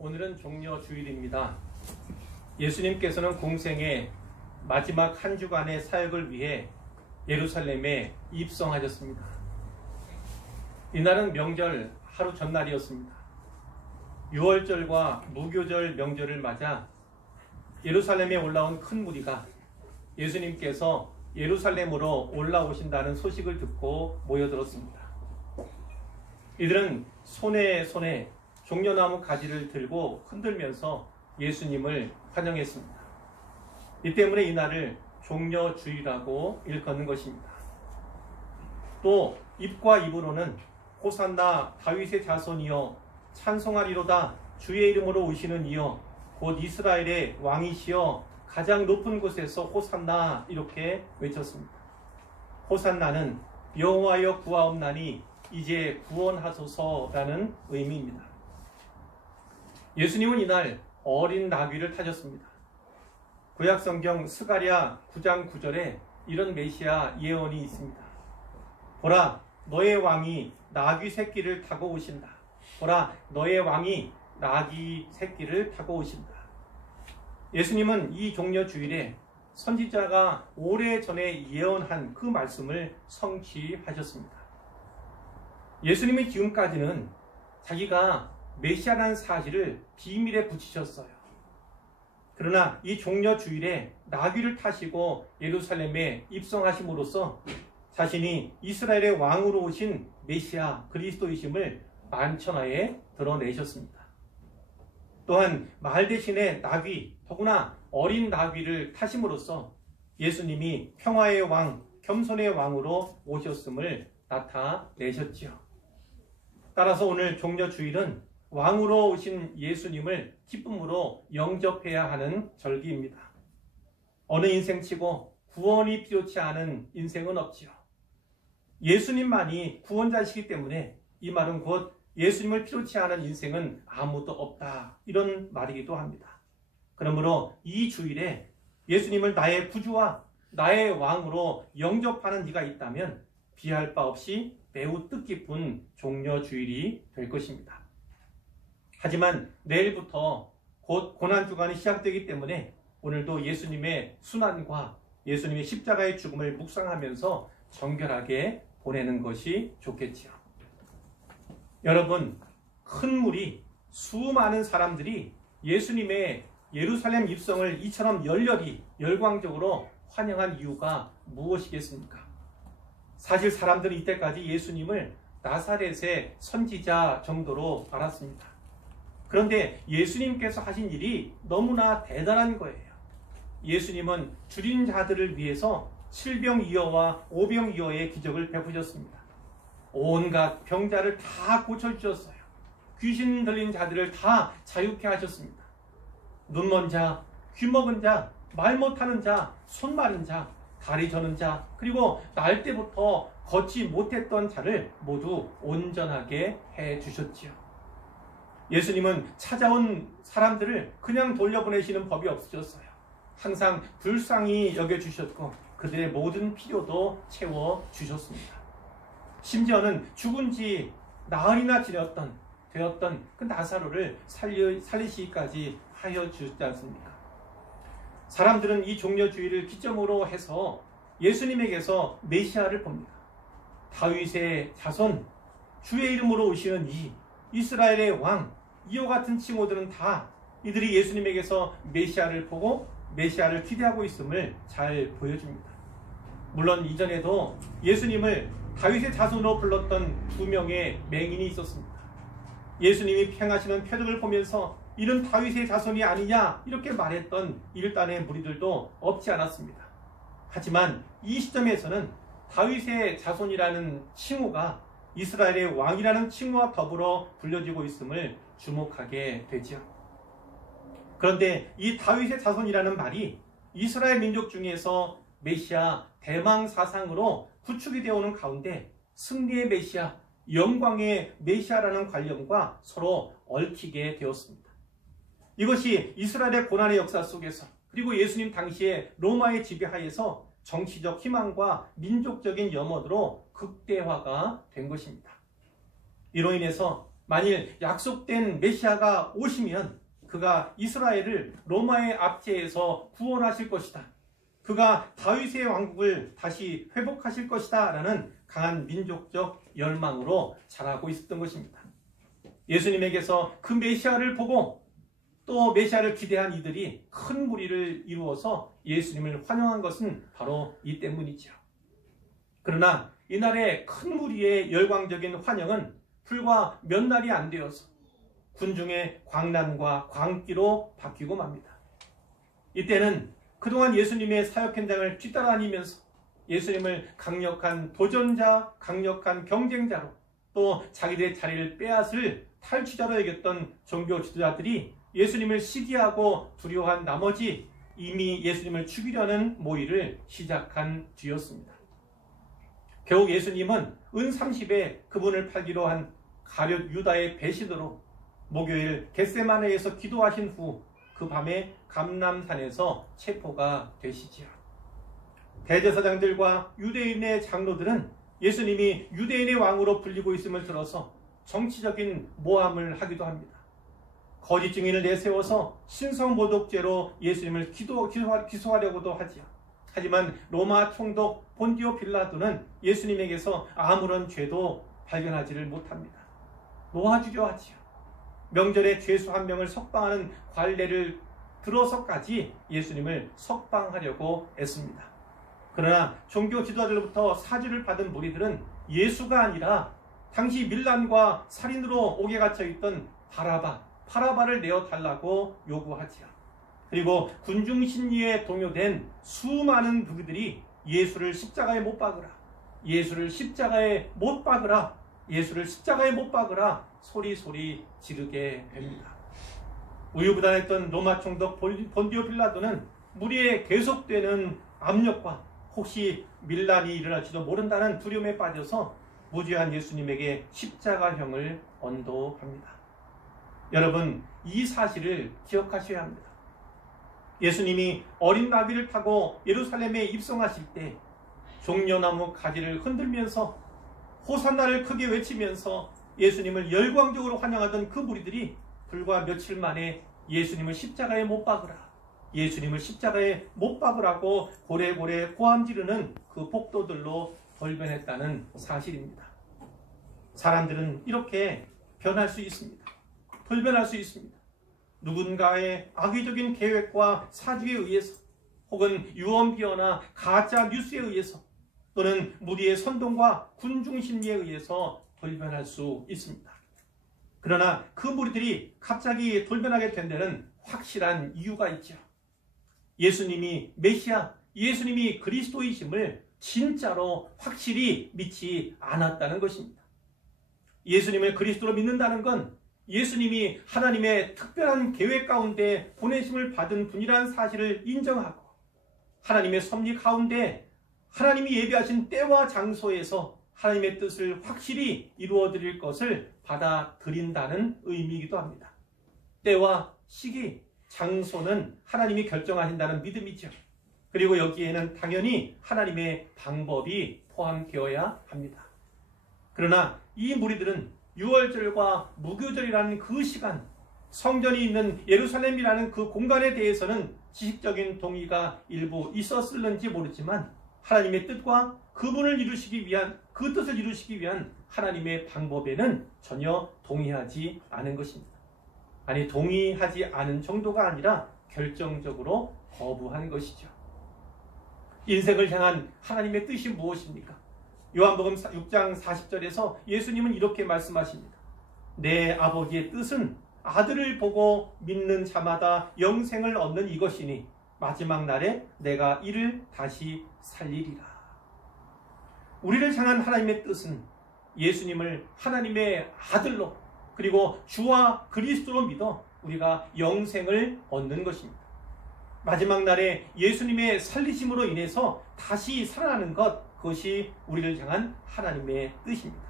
오늘은 종려 주일입니다. 예수님께서는 공생의 마지막 한 주간의 사역을 위해 예루살렘에 입성하셨습니다. 이날은 명절 하루 전날이었습니다. 유월절과 무교절 명절을 맞아 예루살렘에 올라온 큰 무리가 예수님께서 예루살렘으로 올라오신다는 소식을 듣고 모여들었습니다. 이들은 손에 종려나무 가지를 들고 흔들면서 예수님을 환영했습니다. 이 때문에 이날을 종려주일이라고 일컫는 것입니다. 또 입과 입으로는 호산나 다윗의 자손이여 찬송하리로다 주의 이름으로 오시는 이여 곧 이스라엘의 왕이시여 가장 높은 곳에서 호산나 이렇게 외쳤습니다. 호산나는 여호와여 구하옵나니 이제 구원하소서라는 의미입니다. 예수님은 이날 어린 나귀를 타셨습니다. 구약성경 스가랴 9장 9절에 이런 메시아 예언이 있습니다. 보라 너의 왕이 나귀 새끼를 타고 오신다. 보라 너의 왕이 나귀 새끼를 타고 오신다. 예수님은 이 종려주일에 선지자가 오래전에 예언한 그 말씀을 성취하셨습니다. 예수님이 지금까지는 자기가 메시아라는 사실을 비밀에 붙이셨어요. 그러나 이 종려주일에 나귀를 타시고 예루살렘에 입성하심으로써 자신이 이스라엘의 왕으로 오신 메시아 그리스도이심을 만천하에 드러내셨습니다. 또한 말 대신에 나귀, 더구나 어린 나귀를 타심으로써 예수님이 평화의 왕, 겸손의 왕으로 오셨음을 나타내셨지요. 따라서 오늘 종려주일은 왕으로 오신 예수님을 기쁨으로 영접해야 하는 절기입니다. 어느 인생치고 구원이 필요치 않은 인생은 없지요. 예수님만이 구원자시기 때문에 이 말은 곧 예수님을 필요치 않은 인생은 아무도 없다 이런 말이기도 합니다. 그러므로 이 주일에 예수님을 나의 구주와 나의 왕으로 영접하는 이가 있다면 비할 바 없이 매우 뜻깊은 종려주일이 될 것입니다. 하지만 내일부터 곧 고난주간이 시작되기 때문에 오늘도 예수님의 순환과 예수님의 십자가의 죽음을 묵상하면서 정결하게 보내는 것이 좋겠지요. 여러분, 큰 무리, 수많은 사람들이 예수님의 예루살렘 입성을 이처럼 열렬히 열광적으로 환영한 이유가 무엇이겠습니까? 사실 사람들은 이때까지 예수님을 나사렛의 선지자 정도로 알았습니다. 그런데 예수님께서 하신 일이 너무나 대단한 거예요. 예수님은 줄인 자들을 위해서 칠병이어와 오병이어의 기적을 베푸셨습니다. 온갖 병자를 다 고쳐주셨어요. 귀신 들린 자들을 다 자유케 하셨습니다. 눈먼 자, 귀먹은 자, 말 못하는 자, 손 마른 자, 다리 저는 자, 그리고 날 때부터 걷지 못했던 자를 모두 온전하게 해주셨지요. 예수님은 찾아온 사람들을 그냥 돌려보내시는 법이 없으셨어요. 항상 불쌍히 여겨주셨고 그들의 모든 필요도 채워주셨습니다. 심지어는 죽은 지 나흘이나 되었던 그 나사로를 살리시기까지 하여 주셨지 않습니까? 사람들은 이 종려주일을 기점으로 해서 예수님에게서 메시아를 봅니다. 다윗의 자손, 주의 이름으로 오시는 이 이스라엘의 왕, 이와 같은 칭호들은 다 이들이 예수님에게서 메시아를 보고 메시아를 기대하고 있음을 잘 보여줍니다. 물론 이전에도 예수님을 다윗의 자손으로 불렀던 2명의 맹인이 있었습니다. 예수님이 행하시는 표적을 보면서 이런 다윗의 자손이 아니냐 이렇게 말했던 일단의 무리들도 없지 않았습니다. 하지만 이 시점에서는 다윗의 자손이라는 칭호가 이스라엘의 왕이라는 칭호와 더불어 불려지고 있음을 주목하게 되죠. 그런데 이 다윗의 자손이라는 말이 이스라엘 민족 중에서 메시아 대망 사상으로 구축이 되어 오는 가운데 승리의 메시아, 영광의 메시아라는 관념과 서로 얽히게 되었습니다. 이것이 이스라엘의 고난의 역사 속에서 그리고 예수님 당시에 로마의 지배하에서 정치적 희망과 민족적인 염원으로 극대화가 된 것입니다. 이로 인해서 만일 약속된 메시아가 오시면 그가 이스라엘을 로마의 압제에서 구원하실 것이다. 그가 다윗의 왕국을 다시 회복하실 것이다 라는 강한 민족적 열망으로 자라고 있었던 것입니다. 예수님에게서 그 메시아를 보고 또 메시아를 기대한 이들이 큰 무리를 이루어서 예수님을 환영한 것은 바로 이 때문이죠. 그러나 이날의 큰 무리의 열광적인 환영은 불과 몇 날이 안 되어서 군중의 광란과 광기로 바뀌고 맙니다. 이때는 그동안 예수님의 사역 현장을 뒤따라다니면서 예수님을 강력한 도전자, 강력한 경쟁자로 또 자기들의 자리를 빼앗을 탈취자로 여겼던 종교 지도자들이 예수님을 시기하고 두려워한 나머지 이미 예수님을 죽이려는 모의를 시작한 뒤였습니다. 결국 예수님은 은 30에 그분을 팔기로 한 가룟 유다의 배신으로 목요일 겟세마네에서 기도하신 후 그 밤에 감람산에서 체포가 되시지요. 대제사장들과 유대인의 장로들은 예수님이 유대인의 왕으로 불리고 있음을 들어서 정치적인 모함을 하기도 합니다. 거짓 증인을 내세워서 신성모독죄로 예수님을 기소하려고도 하지요. 하지만 로마 총독 본디오 빌라도는 예수님에게서 아무런 죄도 발견하지를 못합니다. 놓아주려 하지요. 명절에 죄수 한 명을 석방하는 관례를 들어서까지 예수님을 석방하려고 애씁니다. 그러나 종교 지도자들로부터 사주를 받은 무리들은 예수가 아니라 당시 밀란과 살인으로 옥에 갇혀있던 바라바를 내어달라고 요구하지요. 그리고 군중심리에 동요된 수많은 누리들이 예수를 십자가에 못 박으라, 예수를 십자가에 못 박으라, 예수를 십자가에 못 박으라 소리 지르게 됩니다. 우유부단했던 로마 총독 본디오 빌라도는 무리의 계속되는 압력과 혹시 밀란이 일어날지도 모른다는 두려움에 빠져서 무죄한 예수님에게 십자가형을 언도합니다. 여러분, 이 사실을 기억하셔야 합니다. 예수님이 어린 나귀를 타고 예루살렘에 입성하실 때 종려나무 가지를 흔들면서 호산나를 크게 외치면서 예수님을 열광적으로 환영하던 그 무리들이 불과 며칠 만에 예수님을 십자가에 못 박으라, 예수님을 십자가에 못 박으라고 고래고래 호함 지르는 그 폭도들로 돌변했다는 사실입니다. 사람들은 이렇게 변할 수 있습니다. 돌변할 수 있습니다. 누군가의 악의적인 계획과 사주에 의해서 혹은 유언비어나 가짜 뉴스에 의해서 또는 무리의 선동과 군중 심리에 의해서 돌변할 수 있습니다. 그러나 그 무리들이 갑자기 돌변하게 된 데는 확실한 이유가 있죠. 예수님이 메시아, 예수님이 그리스도이심을 진짜로 확실히 믿지 않았다는 것입니다. 예수님을 그리스도로 믿는다는 건 예수님이 하나님의 특별한 계획 가운데 보내심을 받은 분이라는 사실을 인정하고 하나님의 섭리 가운데 하나님이 예비하신 때와 장소에서 하나님의 뜻을 확실히 이루어드릴 것을 받아들인다는 의미이기도 합니다. 때와 시기, 장소는 하나님이 결정하신다는 믿음이죠. 그리고 여기에는 당연히 하나님의 방법이 포함되어야 합니다. 그러나 이 무리들은 유월절과 무교절이라는 그 시간, 성전이 있는 예루살렘이라는 그 공간에 대해서는 지식적인 동의가 일부 있었을는지 모르지만 하나님의 뜻과 그분을 이루시기 위한, 그 뜻을 이루시기 위한 하나님의 방법에는 전혀 동의하지 않은 것입니다. 아니, 동의하지 않은 정도가 아니라 결정적으로 거부한 것이죠. 인생을 향한 하나님의 뜻이 무엇입니까? 요한복음 6장 40절에서 예수님은 이렇게 말씀하십니다. 내 아버지의 뜻은 아들을 보고 믿는 자마다 영생을 얻는 이것이니 마지막 날에 내가 이를 다시 살리리라. 우리를 향한 하나님의 뜻은 예수님을 하나님의 아들로 그리고 주와 그리스도로 믿어 우리가 영생을 얻는 것입니다. 마지막 날에 예수님의 살리심으로 인해서 다시 살아나는 것, 그것이 우리를 향한 하나님의 뜻입니다.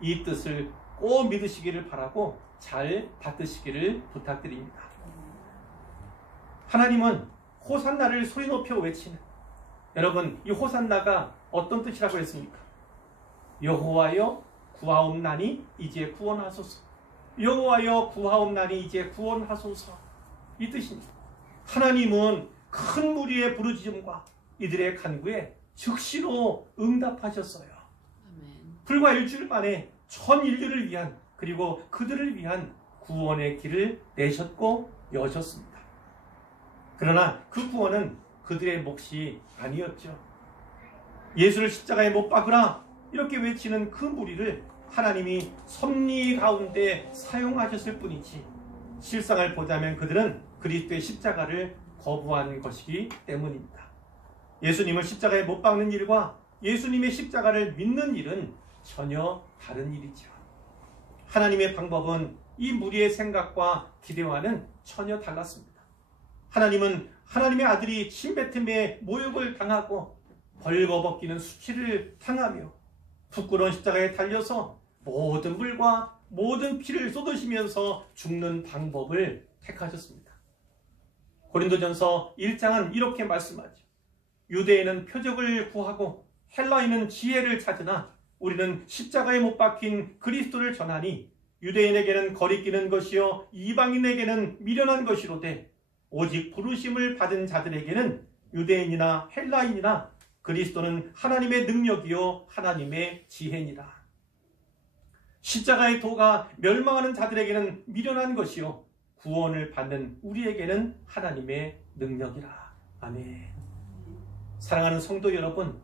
이 뜻을 꼭 믿으시기를 바라고 잘 받으시기를 부탁드립니다. 하나님은 호산나를 소리 높여 외치는, 여러분, 이 호산나가 어떤 뜻이라고 했습니까? 여호와여 구하옵나니 이제 구원하소서. 여호와여 구하옵나니 이제 구원하소서, 이 뜻입니다. 하나님은 큰 무리의 부르짖음과 이들의 간구에 즉시로 응답하셨어요. 불과 일주일 만에 전 인류를 위한, 그리고 그들을 위한 구원의 길을 내셨고 여셨습니다. 그러나 그 구원은 그들의 몫이 아니었죠. 예수를 십자가에 못 박으라 이렇게 외치는 그 무리를 하나님이 섭리 가운데 사용하셨을 뿐이지, 실상을 보자면 그들은 그리스도의 십자가를 거부한 것이기 때문입니다. 예수님을 십자가에 못 박는 일과 예수님의 십자가를 믿는 일은 전혀 다른 일이죠. 하나님의 방법은 이 무리의 생각과 기대와는 전혀 달랐습니다. 하나님은 하나님의 아들이 침뱉음에 모욕을 당하고 벌거벗기는 수치를 당하며 부끄러운 십자가에 달려서 모든 물과 모든 피를 쏟으시면서 죽는 방법을 택하셨습니다. 고린도전서 1장은 이렇게 말씀하죠. 유대인은 표적을 구하고 헬라인은 지혜를 찾으나 우리는 십자가에 못 박힌 그리스도를 전하니 유대인에게는 거리끼는 것이요 이방인에게는 미련한 것이로되 오직 부르심을 받은 자들에게는 유대인이나 헬라인이나 그리스도는 하나님의 능력이요 하나님의 지혜니라. 십자가의 도가 멸망하는 자들에게는 미련한 것이요 구원을 받는 우리에게는 하나님의 능력이라. 아멘. 사랑하는 성도 여러분,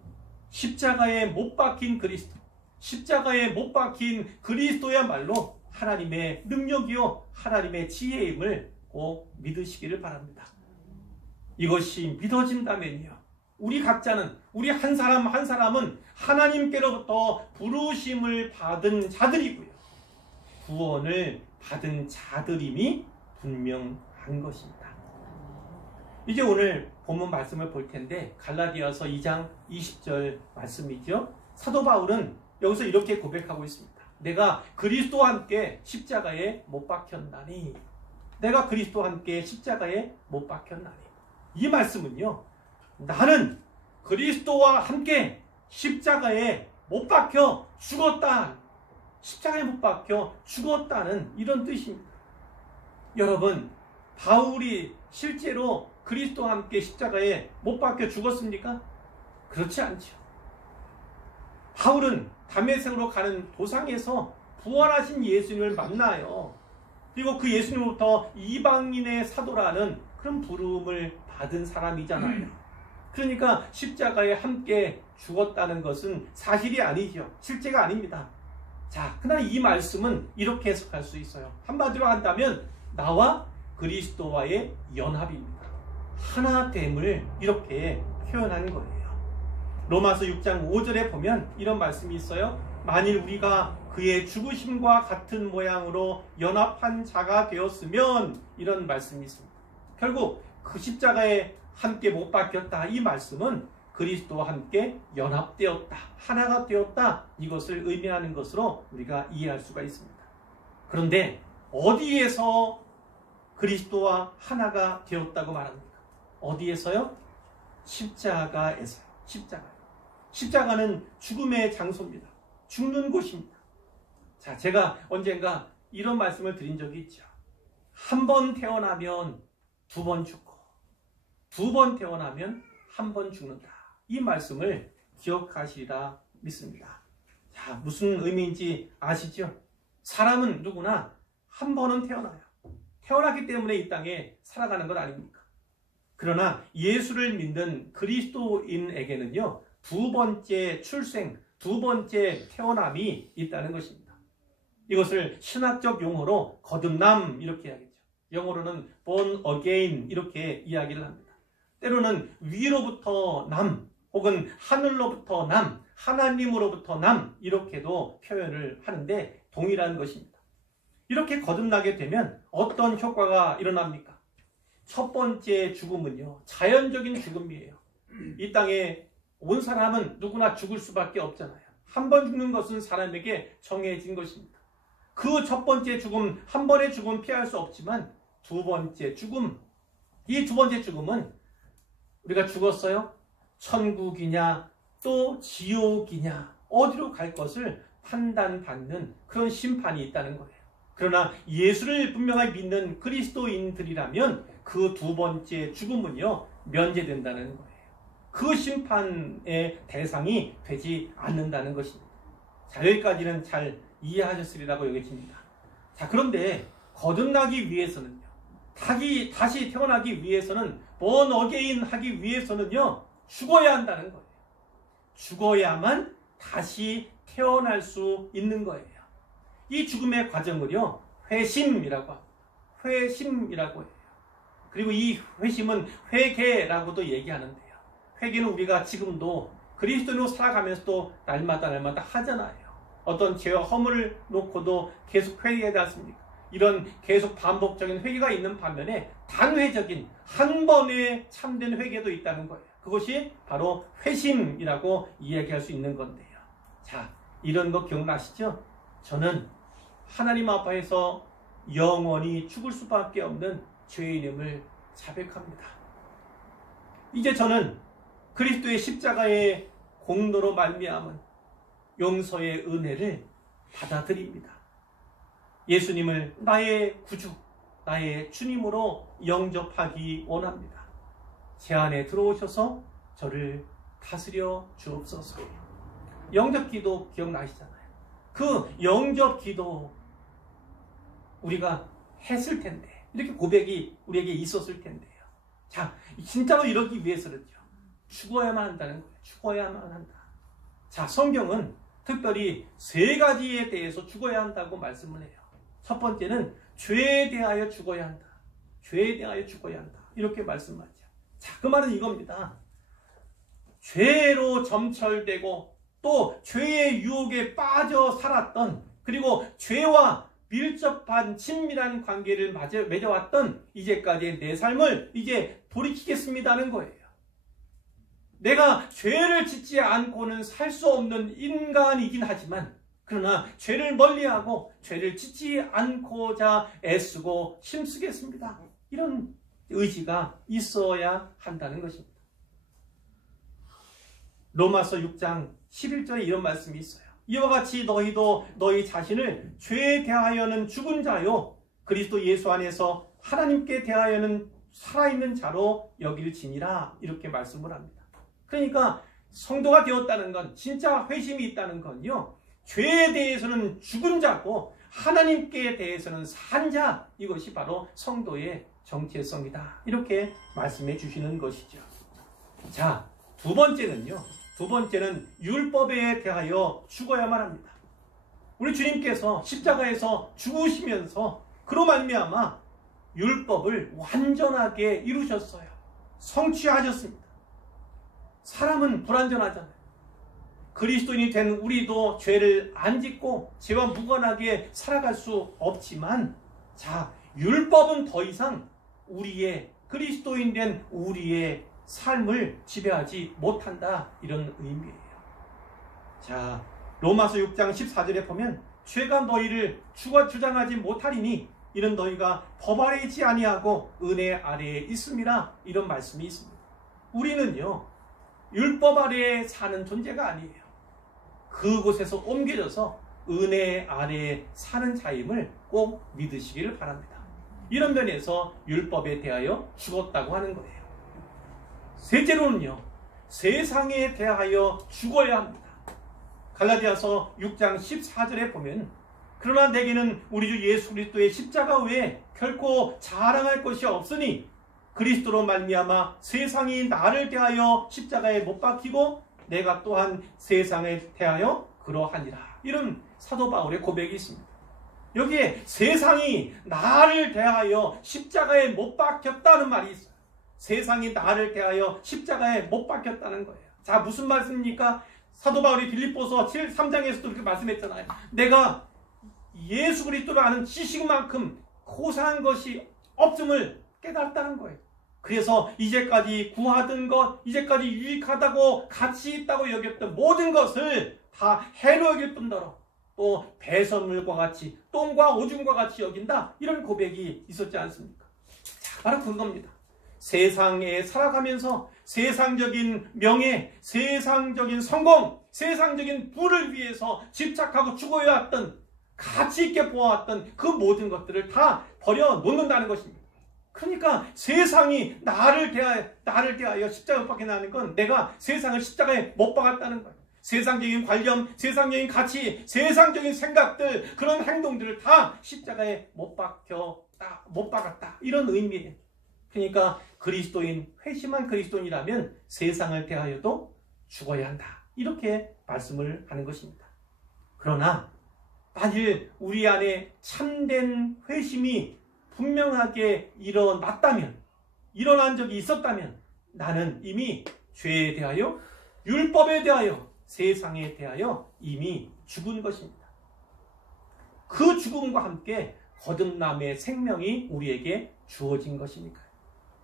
십자가에 못 박힌 그리스도, 십자가에 못 박힌 그리스도야말로 하나님의 능력이요 하나님의 지혜임을 꼭 믿으시기를 바랍니다. 이것이 믿어진다면요, 우리 각자는, 우리 한 사람 한 사람은 하나님께로부터 부르심을 받은 자들이고요, 구원을 받은 자들임이 분명한 것입니다. 이제 오늘 본문 말씀을 볼 텐데, 갈라디아서 2장 20절 말씀이죠. 사도 바울은 여기서 이렇게 고백하고 있습니다. 내가 그리스도와 함께 십자가에 못 박혔나니, 내가 그리스도와 함께 십자가에 못 박혔나니. 이 말씀은요, 나는 그리스도와 함께 십자가에 못 박혀 죽었다, 십자가에 못 박혀 죽었다는 이런 뜻입니다. 여러분, 바울이 실제로 그리스도와 함께 십자가에 못 박혀 죽었습니까? 그렇지 않죠. 바울은 다메섹으로 가는 도상에서 부활하신 예수님을 만나요. 그리고 그 예수님으로부터 이방인의 사도라는 그런 부름을 받은 사람이잖아요. 그러니까 십자가에 함께 죽었다는 것은 사실이 아니죠. 실제가 아닙니다. 자, 그러나 이 말씀은 이렇게 해석할 수 있어요. 한마디로 한다면 나와 그리스도와의 연합입니다. 하나됨을 이렇게 표현한 거예요. 로마서 6장 5절에 보면 이런 말씀이 있어요. 만일 우리가 그의 죽으심과 같은 모양으로 연합한 자가 되었으면, 이런 말씀이 있습니다. 결국 그 십자가에 함께 못 박혔다, 이 말씀은 그리스도와 함께 연합되었다, 하나가 되었다, 이것을 의미하는 것으로 우리가 이해할 수가 있습니다. 그런데 어디에서 그리스도와 하나가 되었다고 말합니까? 어디에서요? 십자가에서요. 십자가는 죽음의 장소입니다. 죽는 곳입니다. 자, 제가 언젠가 이런 말씀을 드린 적이 있죠. 한 번 태어나면 두 번 죽고, 두 번 태어나면 한 번 죽는다. 이 말씀을 기억하시리라 믿습니다. 자, 무슨 의미인지 아시죠? 사람은 누구나 한 번은 태어나요. 태어났기 때문에 이 땅에 살아가는 것 아닙니까? 그러나 예수를 믿는 그리스도인에게는요, 두 번째 출생, 두 번째 태어남이 있다는 것입니다. 이것을 신학적 용어로 거듭남 이렇게 이야기하죠. 영어로는 born again 이렇게 이야기를 합니다. 때로는 위로부터 남, 혹은 하늘로부터 남, 하나님으로부터 남, 이렇게도 표현을 하는데 동일한 것입니다. 이렇게 거듭나게 되면 어떤 효과가 일어납니까? 첫 번째 죽음은요, 자연적인 죽음이에요. 이 땅에 온 사람은 누구나 죽을 수밖에 없잖아요. 한 번 죽는 것은 사람에게 정해진 것입니다. 그 첫 번째 죽음, 한 번의 죽음은 피할 수 없지만 두 번째 죽음, 이 두 번째 죽음은 우리가 죽었어요? 천국이냐 또 지옥이냐 어디로 갈 것을 판단받는 그런 심판이 있다는 거예요. 그러나 예수를 분명하게 믿는 그리스도인들이라면 그 두 번째 죽음은요, 면제된다는 거예요. 그 심판의 대상이 되지 않는다는 것입니다. 자, 여기까지는 잘 이해하셨으리라고 여겨집니다. 자, 그런데 거듭나기 위해서는요, 다시 태어나기 위해서는, born again 하기 위해서는요, 죽어야 한다는 거예요. 죽어야만 다시 태어날 수 있는 거예요. 이 죽음의 과정을요, 회심이라고 합니다. 회심이라고 해요. 그리고 이 회심은 회개라고도 얘기하는데요. 회개는 우리가 지금도 그리스도인으로 살아가면서도 날마다 하잖아요. 어떤 죄와 허물을 놓고도 계속 회개하지 않습니까? 이런 계속 반복적인 회개가 있는 반면에 단회적인 한 번의 참된 회개도 있다는 거예요. 그것이 바로 회심이라고 이야기할 수 있는 건데요. 자, 이런 거 기억나시죠? 저는 하나님 앞에서 영원히 죽을 수밖에 없는 죄인임을 자백합니다. 이제 저는 그리스도의 십자가의 공로로 말미암은 용서의 은혜를 받아들입니다. 예수님을 나의 구주, 나의 주님으로 영접하기 원합니다. 제 안에 들어오셔서 저를 다스려 주옵소서. 영접기도 기억나시잖아요. 그 영접기도 우리가 했을 텐데, 이렇게 고백이 우리에게 있었을 텐데요. 자, 진짜로 이러기 위해서는요, 죽어야만 한다는 거예요. 죽어야만 한다. 자, 성경은 특별히 세 가지에 대해서 죽어야 한다고 말씀을 해요. 첫 번째는 죄에 대하여 죽어야 한다. 죄에 대하여 죽어야 한다. 이렇게 말씀하죠. 자, 그 말은 이겁니다. 죄로 점철되고 또 죄의 유혹에 빠져 살았던, 그리고 죄와 밀접한 친밀한 관계를 맺어왔던 이제까지의 내 삶을 이제 돌이키겠습니다는 거예요. 내가 죄를 짓지 않고는 살 수 없는 인간이긴 하지만, 그러나 죄를 멀리하고 죄를 짓지 않고자 애쓰고 힘쓰겠습니다. 이런 의지가 있어야 한다는 것입니다. 로마서 6장 11절에 이런 말씀이 있어요. 이와 같이 너희도 너희 자신을 죄에 대하여는 죽은 자요, 그리스도 예수 안에서 하나님께 대하여는 살아있는 자로 여길지니라. 이렇게 말씀을 합니다. 그러니까 성도가 되었다는 건, 진짜 회심이 있다는 건요, 죄에 대해서는 죽은 자고 하나님께 대해서는 산 자, 이것이 바로 성도의 정체성이다. 이렇게 말씀해 주시는 것이죠. 자, 두 번째는 율법에 대하여 죽어야만 합니다. 우리 주님께서 십자가에서 죽으시면서 그로 말미암아 율법을 완전하게 이루셨어요. 성취하셨습니다. 사람은 불완전하잖아요. 그리스도인이 된 우리도 죄를 안 짓고 죄와 무관하게 살아갈 수 없지만, 자, 율법은 더 이상 우리의, 그리스도인 된 우리의 삶을 지배하지 못한다. 이런 의미예요. 자, 로마서 6장 14절에 보면 죄가 너희를 주장하지 못하리니 이는 너희가 법 아래에 있지 아니하고 은혜 아래에 있음이라. 이런 말씀이 있습니다. 우리는요, 율법 아래에 사는 존재가 아니에요. 그곳에서 옮겨져서 은혜 아래에 사는 자임을 꼭 믿으시기를 바랍니다. 이런 면에서 율법에 대하여 죽었다고 하는 거예요. 셋째로는요, 세상에 대하여 죽어야 합니다. 갈라디아서 6장 14절에 보면, 그러나 내게는 우리 주 예수 그리스도의 십자가 외에 결코 자랑할 것이 없으니 그리스도로 말미암아 세상이 나를 대하여 십자가에 못 박히고 내가 또한 세상에 대하여 그러하니라. 이런 사도 바울의 고백이 있습니다. 여기에 세상이 나를 대하여 십자가에 못 박혔다는 말이 있어요. 세상이 나를 대하여 십자가에 못 박혔다는 거예요. 자, 무슨 말씀입니까? 사도 바울이 빌립보서 3장에서도 그렇게 말씀했잖아요. 내가 예수 그리스도를 아는 지식만큼 고상한 것이 없음을 깨달았다는 거예요. 그래서 이제까지 구하던 것, 이제까지 유익하다고 가치 있다고 여겼던 모든 것을 다 해로 여길 뿐더러 또 배설물과 같이, 똥과 오줌과 같이 여긴다. 이런 고백이 있었지 않습니까? 자, 바로 그겁니다. 세상에 살아가면서 세상적인 명예, 세상적인 성공, 세상적인 부를 위해서 집착하고 죽어야 했던 가치 있게 보아왔던 그 모든 것들을 다 버려놓는다는 것입니다. 그러니까 세상이 나를 대하여 십자가에 못 박혀 나는 건 내가 세상을 십자가에 못 박았다는 거예요. 세상적인 관념, 세상적인 가치, 세상적인 생각들, 그런 행동들을 다 십자가에 못 박았다. 이런 의미예요. 그러니까 그리스도인, 회심한 그리스도인이라면 세상을 대하여도 죽어야 한다. 이렇게 말씀을 하는 것입니다. 그러나 만일 우리 안에 참된 회심이 분명하게 일어난 적이 있었다면 나는 이미 죄에 대하여, 율법에 대하여, 세상에 대하여 이미 죽은 것입니다. 그 죽음과 함께 거듭남의 생명이 우리에게 주어진 것이니까요.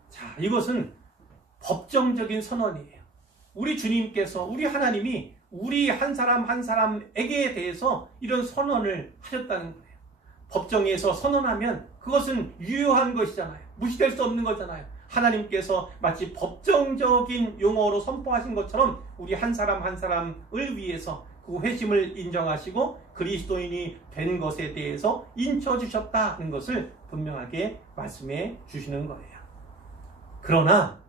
자, 이것은 법정적인 선언이에요. 우리 주님께서, 우리 하나님이 우리 한 사람 한 사람에게 대해서 이런 선언을 하셨다는 거예요. 법정에서 선언하면 그것은 유효한 것이잖아요. 무시될 수 없는 거잖아요. 하나님께서 마치 법정적인 용어로 선포하신 것처럼 우리 한 사람 한 사람을 위해서 그 회심을 인정하시고 그리스도인이 된 것에 대해서 인쳐주셨다는 것을 분명하게 말씀해 주시는 거예요. 그러나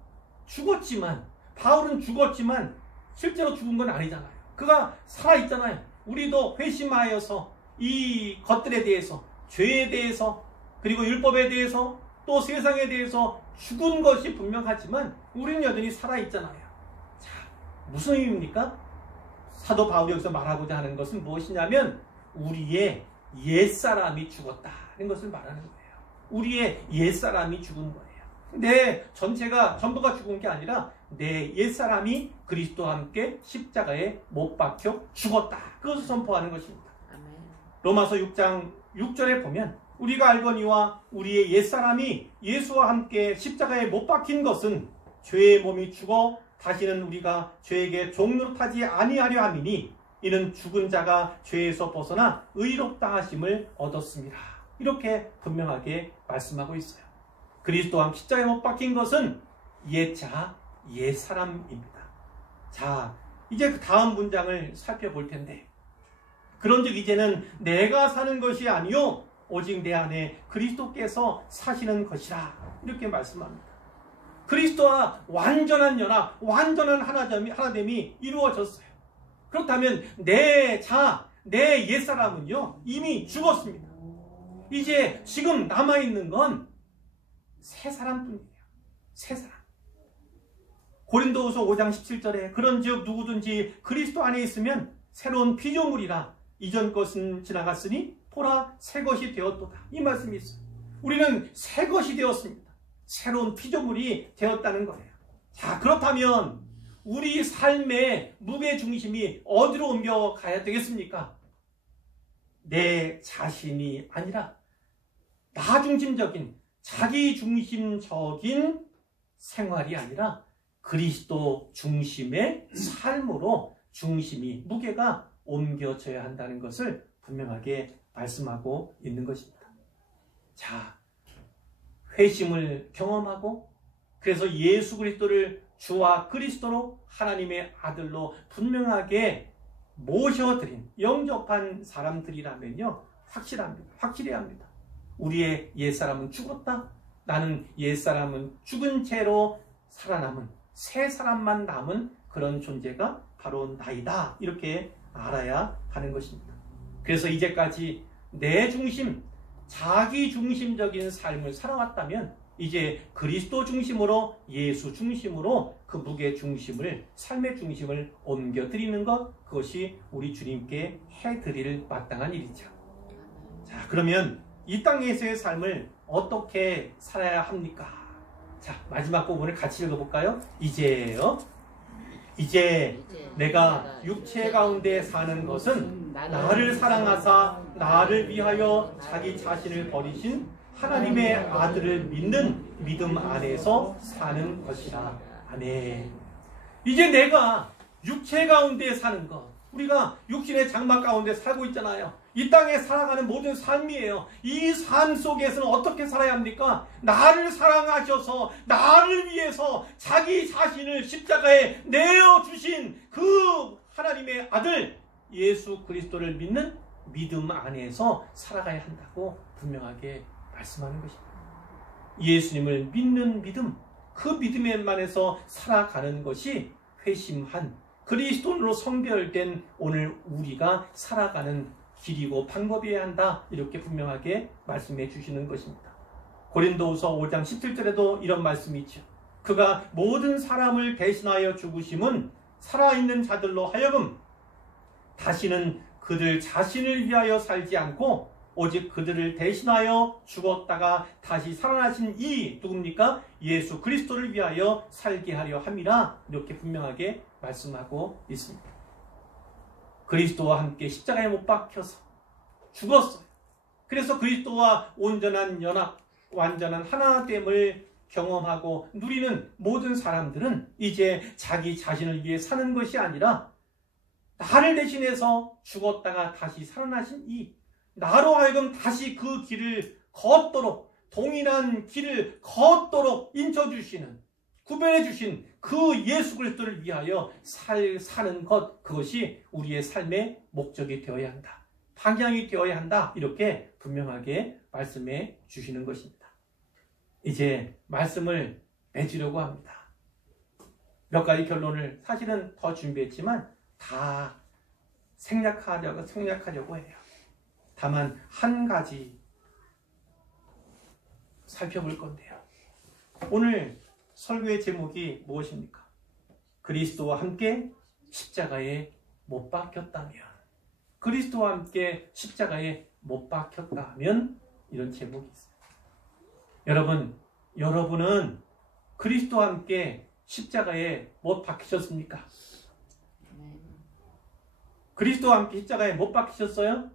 바울은 죽었지만 실제로 죽은 건 아니잖아요. 그가 살아있잖아요. 우리도 회심하여서 이 것들에 대해서, 죄에 대해서, 그리고 율법에 대해서, 또 세상에 대해서 죽은 것이 분명하지만 우리는 여전히 살아있잖아요. 자, 무슨 의미입니까? 사도 바울이 여기서 말하고자 하는 것은 무엇이냐면 우리의 옛사람이 죽었다는 것을 말하는 거예요. 우리의 옛사람이 죽은 거예요. 내 전부가 죽은 게 아니라 내 옛사람이 그리스도와 함께 십자가에 못 박혀 죽었다. 그것을 선포하는 것입니다. 로마서 6장 6절에 보면 우리가 알거니와 우리의 옛사람이 예수와 함께 십자가에 못 박힌 것은 죄의 몸이 죽어 다시는 우리가 죄에게 종노릇하지 아니하려 함이니 이는 죽은 자가 죄에서 벗어나 의롭다 하심을 얻었습니다. 이렇게 분명하게 말씀하고 있어요. 그리스도와 함께 십자가에 못 박힌 것은 옛사람입니다. 자, 이제 그 다음 문장을 살펴볼 텐데, 그런즉 이제는 내가 사는 것이 아니요 오직 내 안에 그리스도께서 사시는 것이라. 이렇게 말씀합니다. 그리스도와 완전한 연합, 완전한 하나됨이 이루어졌어요. 그렇다면 내 옛사람은요 이미 죽었습니다. 이제 지금 남아있는 건 새 사람뿐이에요. 새 사람. 고린도후서 5장 17절에 그런즉 누구든지 그리스도 안에 있으면 새로운 피조물이라 이전 것은 지나갔으니 보라 새 것이 되었도다. 이 말씀이 있어요. 우리는 새 것이 되었습니다. 새로운 피조물이 되었다는 거예요. 자, 그렇다면 우리 삶의 무게중심이 어디로 옮겨가야 되겠습니까? 내 자신이 아니라 나 중심적인, 자기 중심적인 생활이 아니라 그리스도 중심의 삶으로 무게가 옮겨져야 한다는 것을 분명하게 말씀하고 있는 것입니다. 자, 회심을 경험하고 그래서 예수 그리스도를 주와 그리스도로 하나님의 아들로 분명하게 모셔드린 영접한 사람들이라면요 확실해야 합니다. 우리의 옛사람은 죽었다. 나는 옛사람은 죽은 채로 살아남은 새 사람만 남은 그런 존재가 바로 나이다. 이렇게 알아야 하는 것입니다. 그래서 이제까지 내 중심, 자기 중심적인 삶을 살아왔다면 이제 그리스도 중심으로, 예수 중심으로 그 무게 중심을, 삶의 중심을 옮겨드리는 것, 그것이 우리 주님께 해드릴 마땅한 일이죠. 자, 그러면 이 땅에서의 삶을 어떻게 살아야 합니까? 자, 마지막 부분을 같이 읽어볼까요? 이제 내가 육체 가운데 사는 것은 나를 사랑하사 나를 위하여 자기 자신을 버리신 하나님의 아들을 믿는 믿음 안에서 사는 것이라. 아멘. 이제 내가 육체 가운데 사는 것, 우리가 육신의 장막 가운데 살고 있잖아요. 이 땅에 살아가는 모든 삶이에요. 이 삶 속에서는 어떻게 살아야 합니까? 나를 사랑하셔서 나를 위해서 자기 자신을 십자가에 내어주신 그 하나님의 아들 예수 그리스도를 믿는 믿음 안에서 살아가야 한다고 분명하게 말씀하는 것입니다. 예수님을 믿는 믿음, 그 믿음에만에서 살아가는 것이 회심한 그리스도인으로 성별된 오늘 우리가 살아가는 길이고 방법이어야 한다, 이렇게 분명하게 말씀해 주시는 것입니다. 고린도후서 5장 17절에도 이런 말씀이 있죠. 그가 모든 사람을 대신하여 죽으심은 살아있는 자들로 하여금 다시는 그들 자신을 위하여 살지 않고 오직 그들을 대신하여 죽었다가 다시 살아나신 이 누굽니까? 예수 그리스도를 위하여 살게 하려 함이라, 이렇게 분명하게 말씀하고 있습니다. 그리스도와 함께 십자가에 못 박혀서 죽었어요. 그래서 그리스도와 온전한 연합, 완전한 하나됨을 경험하고 누리는 모든 사람들은 이제 자기 자신을 위해 사는 것이 아니라 나를 대신해서 죽었다가 다시 살아나신 이 나로 하여금 다시 그 길을 걷도록, 동일한 길을 걷도록 인쳐주시는, 구별해주신 그 예수 그리스도를 위하여 사는 것, 그것이 우리의 삶의 목적이 되어야 한다, 방향이 되어야 한다, 이렇게 분명하게 말씀해 주시는 것입니다. 이제 말씀을 맺으려고 합니다. 몇 가지 결론을 사실은 더 준비했지만 다 생략하려고 해요. 다만 한 가지 살펴볼 건데요. 오늘 설교의 제목이 무엇입니까? 그리스도와 함께 십자가에 못 박혔다면, 그리스도와 함께 십자가에 못 박혔다면, 이런 제목이 있어요. 여러분은 그리스도와 함께 십자가에 못 박히셨습니까? 그리스도와 함께 십자가에 못 박히셨어요?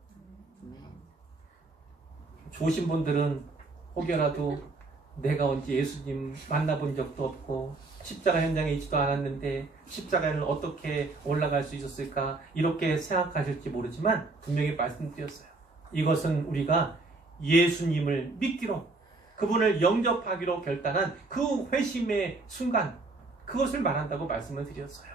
좋으신 분들은 혹여라도 내가 언제 예수님 만나본 적도 없고 십자가 현장에 있지도 않았는데 십자가를 어떻게 올라갈 수 있었을까, 이렇게 생각하실지 모르지만 분명히 말씀드렸어요. 이것은 우리가 예수님을 믿기로, 그분을 영접하기로 결단한 그 회심의 순간, 그것을 말한다고 말씀을 드렸어요.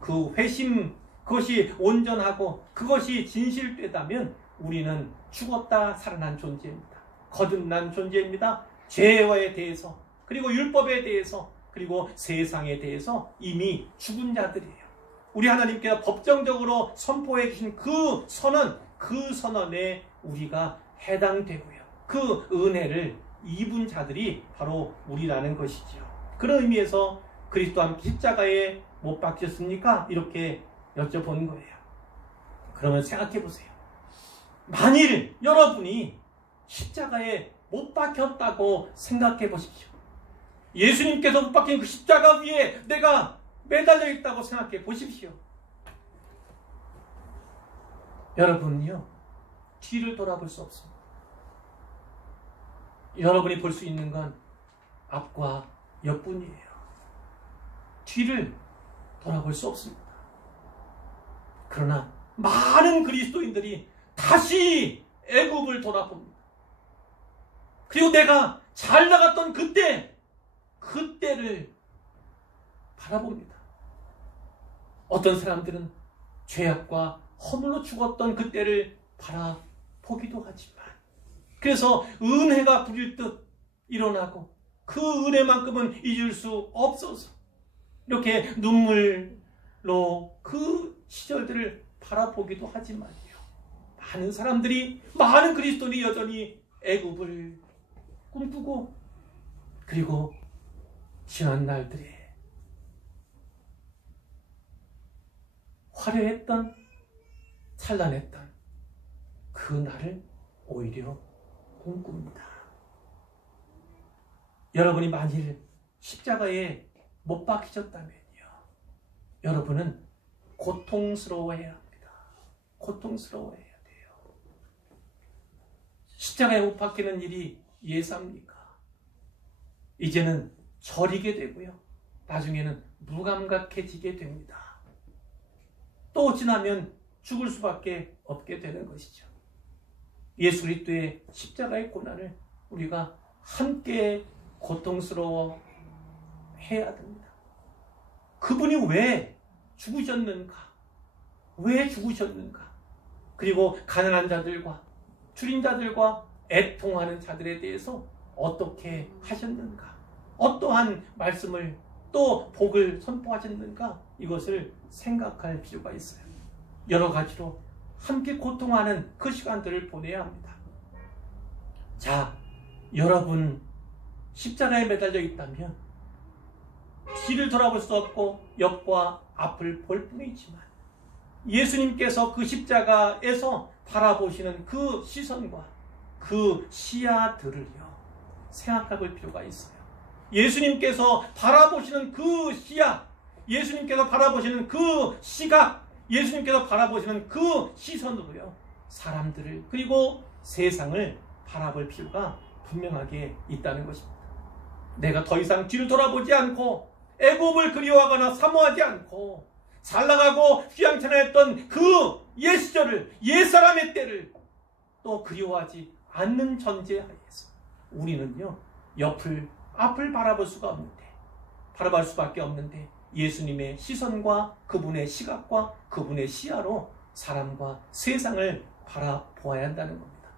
그 회심, 그것이 온전하고 그것이 진실되다면 우리는 죽었다 살아난 존재입니다. 거듭난 존재입니다. 죄에 대해서, 그리고 율법에 대해서, 그리고 세상에 대해서 이미 죽은 자들이에요. 우리 하나님께서 법정적으로 선포해 주신 그 선언, 그 선언에 우리가 해당되고요, 그 은혜를 입은 자들이 바로 우리라는 것이죠. 그런 의미에서 그리스도와 함께 십자가에 못 박혔습니까? 이렇게 여쭤보는 거예요. 그러면 생각해 보세요. 만일 여러분이 십자가에 못 박혔다고 생각해 보십시오. 예수님께서 못 박힌 그 십자가 위에 내가 매달려 있다고 생각해 보십시오. 여러분은요, 뒤를 돌아볼 수 없습니다. 여러분이 볼 수 있는 건 앞과 옆뿐이에요. 뒤를 돌아볼 수 없습니다. 그러나 많은 그리스도인들이 다시 애굽을 돌아봅니다. 그리고 내가 잘 나갔던 그때를 바라봅니다. 어떤 사람들은 죄악과 허물로 죽었던 그때를 바라보기도 하지만, 그래서 은혜가 부릴 듯 일어나고 그 은혜만큼은 잊을 수 없어서 이렇게 눈물로 그 시절들을 바라보기도 하지만요, 많은 사람들이, 많은 그리스도인이 여전히 애굽을 꿈꾸고, 그리고 지난 날들에 화려했던, 찬란했던 그 날을 오히려 꿈꿉니다. 여러분이 만일 십자가에 못 박히셨다면요, 여러분은 고통스러워해야 합니다. 고통스러워해야 돼요. 십자가에 못 박히는 일이 예사입니까? 이제는 저리게 되고요, 나중에는 무감각해지게 됩니다. 또 지나면 죽을 수밖에 없게 되는 것이죠. 예수 그리스도의 십자가의 고난을 우리가 함께 고통스러워 해야 됩니다. 그분이 왜 죽으셨는가? 왜 죽으셨는가? 그리고 가난한 자들과 줄인 자들과 애통하는 자들에 대해서 어떻게 하셨는가? 어떠한 말씀을 또 복을 선포하셨는가? 이것을 생각할 필요가 있어요. 여러 가지로 함께 고통하는 그 시간들을 보내야 합니다. 자, 여러분 십자가에 매달려 있다면 뒤를 돌아볼 수 없고 옆과 앞을 볼 뿐이지만 예수님께서 그 십자가에서 바라보시는 그 시선과 그 시야들을요 생각해 볼 필요가 있어요. 예수님께서 바라보시는 그 시야, 예수님께서 바라보시는 그 시각, 예수님께서 바라보시는 그 시선으로요 사람들을 그리고 세상을 바라볼 필요가 분명하게 있다는 것입니다. 내가 더 이상 뒤를 돌아보지 않고 애굽을 그리워하거나 사모하지 않고 잘나가고 휘황찬란했던 그 옛 시절을, 옛사람의 때를 또 그리워하지 않는 전제하에서 우리는요 옆을 앞을 바라볼 수가 없는데, 바라볼 수밖에 없는데 예수님의 시선과 그분의 시각과 그분의 시야로 사람과 세상을 바라보아야 한다는 겁니다.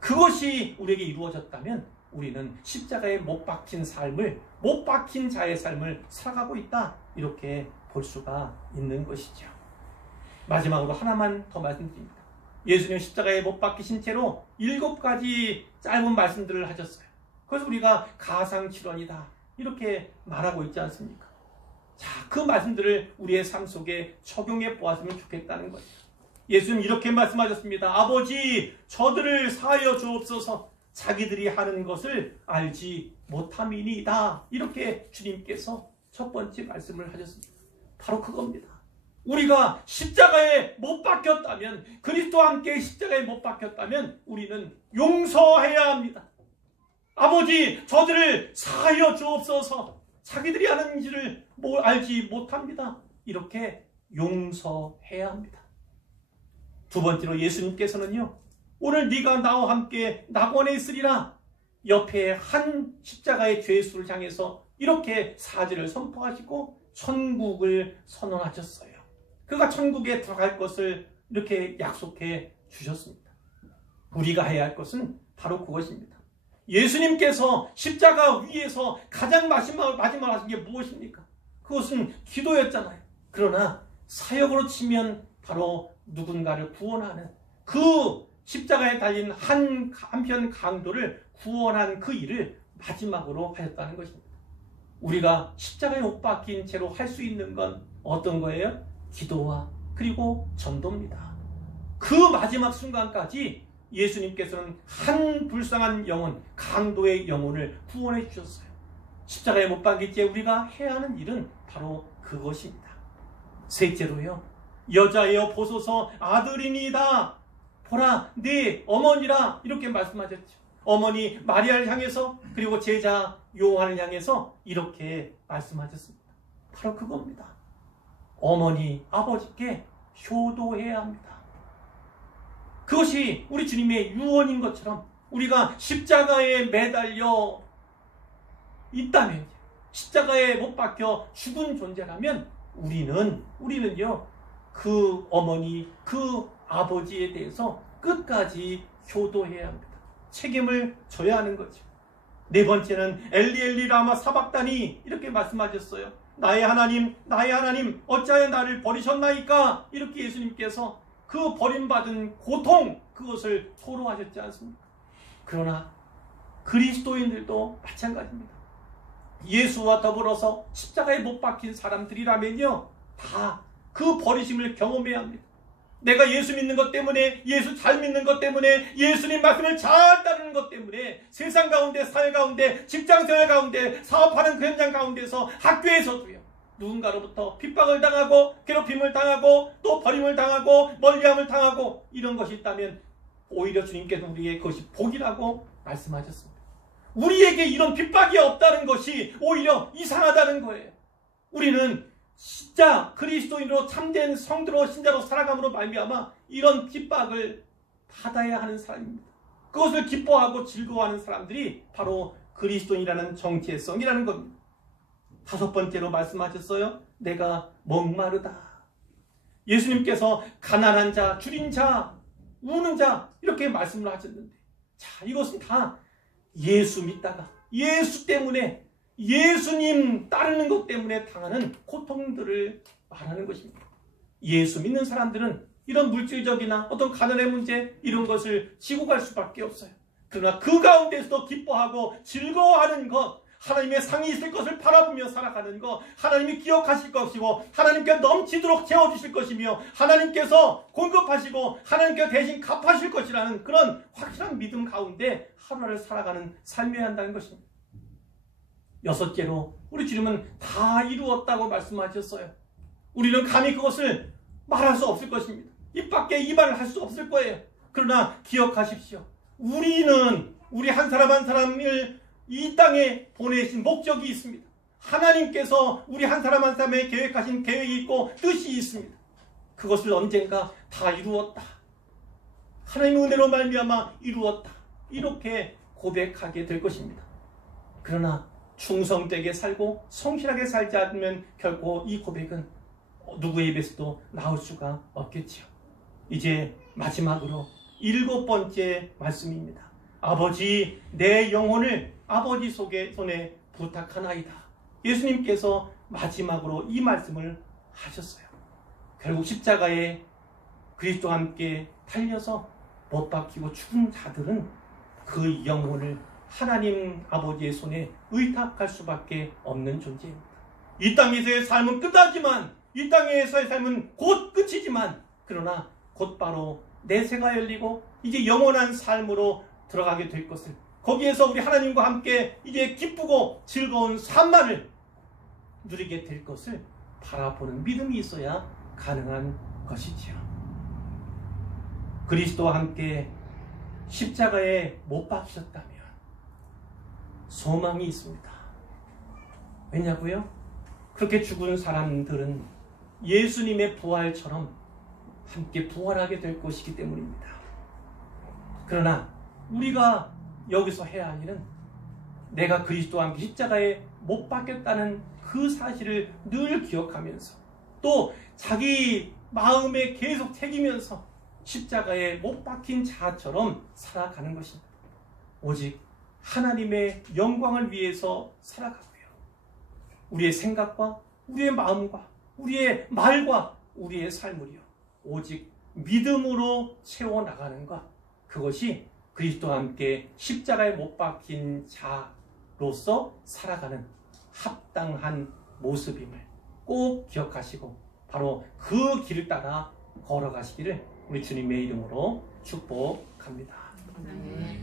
그것이 우리에게 이루어졌다면 우리는 십자가에 못 박힌 삶을, 못 박힌 자의 삶을 살아가고 있다, 이렇게 볼 수가 있는 것이죠. 마지막으로 하나만 더 말씀드립니다. 예수님 십자가에 못 박히신 채로 7가지 짧은 말씀들을 하셨어요. 그래서 우리가 가상칠언이다 이렇게 말하고 있지 않습니까? 자, 그 말씀들을 우리의 삶 속에 적용해 보았으면 좋겠다는 거예요. 예수님 이렇게 말씀하셨습니다. 아버지, 저들을 사하여 주옵소서. 자기들이 하는 것을 알지 못함이니이다. 이렇게 주님께서 첫 번째 말씀을 하셨습니다. 바로 그겁니다. 우리가 십자가에 못 박혔다면, 그리스도와 함께 십자가에 못 박혔다면 우리는 용서해야 합니다. 아버지, 저들을 사하여 주옵소서. 자기들이 하는 일을 알지 못합니다. 이렇게 용서해야 합니다. 두 번째로 예수님께서는요, 오늘 네가 나와 함께 낙원에 있으리라, 옆에 한 십자가의 죄수를 향해서 이렇게 사죄를 선포하시고 천국을 선언하셨어요. 그가 천국에 들어갈 것을 이렇게 약속해 주셨습니다. 우리가 해야 할 것은 바로 그것입니다. 예수님께서 십자가 위에서 가장 마지막으로 하신 게 무엇입니까? 그것은 기도였잖아요. 그러나 사역으로 치면 바로 누군가를 구원하는, 그 십자가에 달린 한편 강도를 구원한 그 일을 마지막으로 하셨다는 것입니다. 우리가 십자가에 못 박힌 채로 할 수 있는 건 어떤 거예요? 기도와 그리고 전도입니다. 그 마지막 순간까지 예수님께서는 한 불쌍한 영혼, 강도의 영혼을 구원해 주셨어요. 십자가에 못 박힐 때 우리가 해야 하는 일은 바로 그것입니다. 셋째로요, 여자여 보소서 아들이니이다. 보라 네 어머니라, 이렇게 말씀하셨죠. 어머니 마리아를 향해서 그리고 제자 요한을 향해서 이렇게 말씀하셨습니다. 바로 그겁니다. 어머니 아버지께 효도해야 합니다. 그것이 우리 주님의 유언인 것처럼 우리가 십자가에 매달려 있다면, 십자가에 못 박혀 죽은 존재라면 우리는요 그 어머니, 그 아버지에 대해서 끝까지 효도해야 합니다. 책임을 져야 하는 거죠. 네 번째는 엘리 엘리 라마 사박다니, 이렇게 말씀하셨어요. 나의 하나님, 나의 하나님, 어찌하여 나를 버리셨나이까? 이렇게 예수님께서 그 버림받은 고통, 그것을 토로하셨지 않습니까? 그러나 그리스도인들도 마찬가지입니다. 예수와 더불어서 십자가에 못 박힌 사람들이라면요 다 그 버리심을 경험해야 합니다. 내가 예수 믿는 것 때문에, 예수 잘 믿는 것 때문에, 예수님 말씀을 잘 따르는 것 때문에 세상 가운데, 사회 가운데, 직장생활 가운데, 사업하는 그 현장 가운데서, 학교에서도요 누군가로부터 핍박을 당하고 괴롭힘을 당하고 또 버림을 당하고 멀리함을 당하고 이런 것이 있다면 오히려 주님께서 우리에게 그것이 복이라고 말씀하셨습니다. 우리에게 이런 핍박이 없다는 것이 오히려 이상하다는 거예요. 우리는 진짜 그리스도인으로 참된 성도로 신자로 살아감으로 말미암아 이런 핍박을 받아야 하는 사람입니다. 그것을 기뻐하고 즐거워하는 사람들이 바로 그리스도인이라는 정체성이라는 겁니다. 다섯 번째로 말씀하셨어요. 내가 목마르다. 예수님께서 가난한 자, 줄인 자, 우는 자 이렇게 말씀을 하셨는데, 자, 이것은 다 예수 믿다가 예수 때문에 예수님 따르는 것 때문에 당하는 고통들을 말하는 것입니다. 예수 믿는 사람들은 이런 물질적이나 어떤 가난의 문제 이런 것을 지고 갈 수밖에 없어요. 그러나 그 가운데서도 기뻐하고 즐거워하는 것, 하나님의 상이 있을 것을 바라보며 살아가는 것, 하나님이 기억하실 것이고 하나님께 넘치도록 채워주실 것이며 하나님께서 공급하시고 하나님께 대신 갚으실 것이라는 그런 확실한 믿음 가운데 하루를 살아가는 삶이어야 한다는 것입니다. 여섯째로 우리 주님은 다 이루었다고 말씀하셨어요. 우리는 감히 그것을 말할 수 없을 것입니다. 입 밖에 이 말을 할 수 없을 거예요. 그러나 기억하십시오. 우리는 우리 한 사람 한 사람을 이 땅에 보내신 목적이 있습니다. 하나님께서 우리 한 사람 한 사람에 계획하신 계획이 있고 뜻이 있습니다. 그것을 언젠가 다 이루었다. 하나님의 은혜로 말미암아 이루었다. 이렇게 고백하게 될 것입니다. 그러나 충성되게 살고 성실하게 살지 않으면 결코 이 고백은 누구의 입에서도 나올 수가 없겠지요. 이제 마지막으로 7번째 말씀입니다. 아버지, 내 영혼을 아버지 손에 부탁하나이다. 예수님께서 마지막으로 이 말씀을 하셨어요. 결국 십자가에 그리스도와 함께 달려서 못 박히고 죽은 자들은 그 영혼을 하나님 아버지의 손에 의탁할 수밖에 없는 존재입니다. 이 땅에서의 삶은 끝나지만, 이 땅에서의 삶은 곧 끝이지만, 그러나 곧바로 내세가 열리고 이제 영원한 삶으로 들어가게 될 것을, 거기에서 우리 하나님과 함께 이제 기쁘고 즐거운 삶만을 누리게 될 것을 바라보는 믿음이 있어야 가능한 것이지요. 그리스도와 함께 십자가에 못 박히셨다면 소망이 있습니다. 왜냐고요? 그렇게 죽은 사람들은 예수님의 부활처럼 함께 부활하게 될 것이기 때문입니다. 그러나 우리가 여기서 해야 할 일은 내가 그리스도와 함께 십자가에 못 박혔다는 그 사실을 늘 기억하면서 또 자기 마음에 계속 새기면서 십자가에 못 박힌 자처럼 살아가는 것입니다. 오직 하나님의 영광을 위해서 살아가고요. 우리의 생각과 우리의 마음과 우리의 말과 우리의 삶을요, 오직 믿음으로 채워나가는 것, 그것이 그리스도와 함께 십자가에 못 박힌 자로서 살아가는 합당한 모습임을 꼭 기억하시고 바로 그 길을 따라 걸어가시기를 우리 주님의 이름으로 축복합니다. 네.